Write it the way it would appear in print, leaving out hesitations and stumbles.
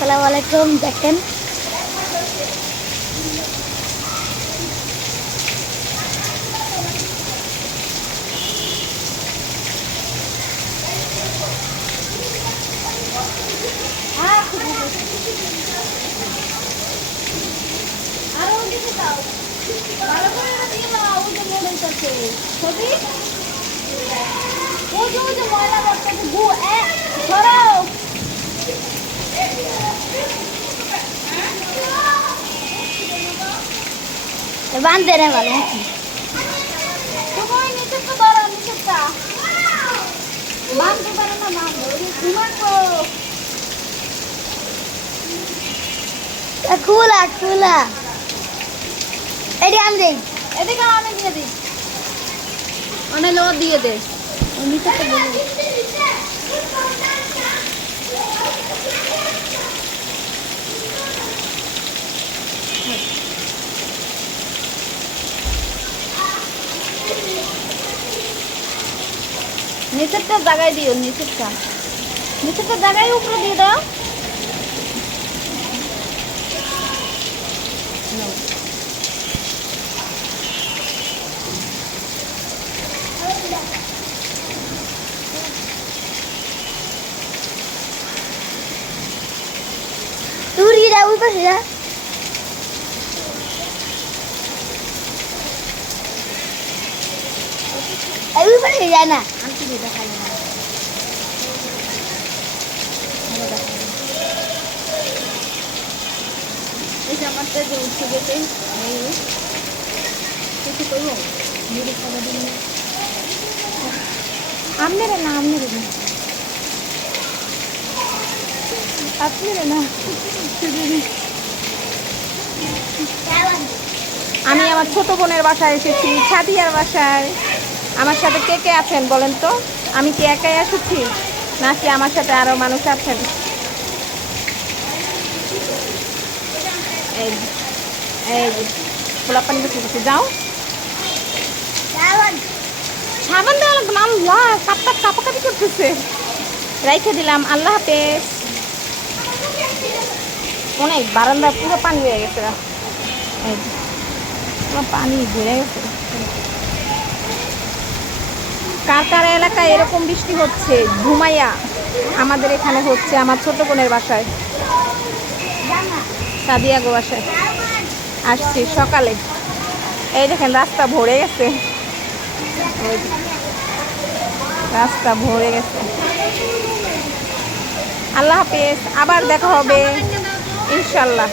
আসসালামু আলাইকুম। দেখেন বান্ধে রে ভালো খোলা খোলা এটি আমি দিই এদিকে আমি দিয়ে দিই অনেক লো দিয়ে দে নিচেরটা জায়গায় দিও নিচেরটা জায়গায় উপরে দিয়ে দাও তুই যা ওই পাশে যা ওই পাশে যা না আনতে দিয়ে দেখাই না এই জামাটা যে উঠে গেছে কিছু করবো মেরে খাবার দিন আমনে না আপনি না আমি আমার ছোট বোনের বাসায় এসেছি ছাদিয়ার বাসায়। আমার সাথে কে কে আছেন বলেন তো? আমি কি একাই এসেছি নাকি আমার সাথে আরো মানুষ আছেন? এই এই গোলাপ পানি করতে যাও সাবান দেওয়া লাগবে না। আল্লাহ কাপটা কাপাকাপি করতেছে। রাইখে দিলাম। আল্লাহ হাফেজ। অনেক বারান্দা পুরো পানি হয়ে গেছে পুরো পানি ভরে গেছে। কার কার এলাকায় এরকম বৃষ্টি হচ্ছে ঘুমাইয়া? আমাদের এখানে হচ্ছে আমার ছোট বোনের বাসায়, সাদিয়া গো বাসায় আসছি সকালে। এই দেখেন রাস্তা ভরে গেছে, রাস্তা ভরে গেছে। আল্লাহ হাফেজ, আবার দেখা হবে ইনশাল্লাহ।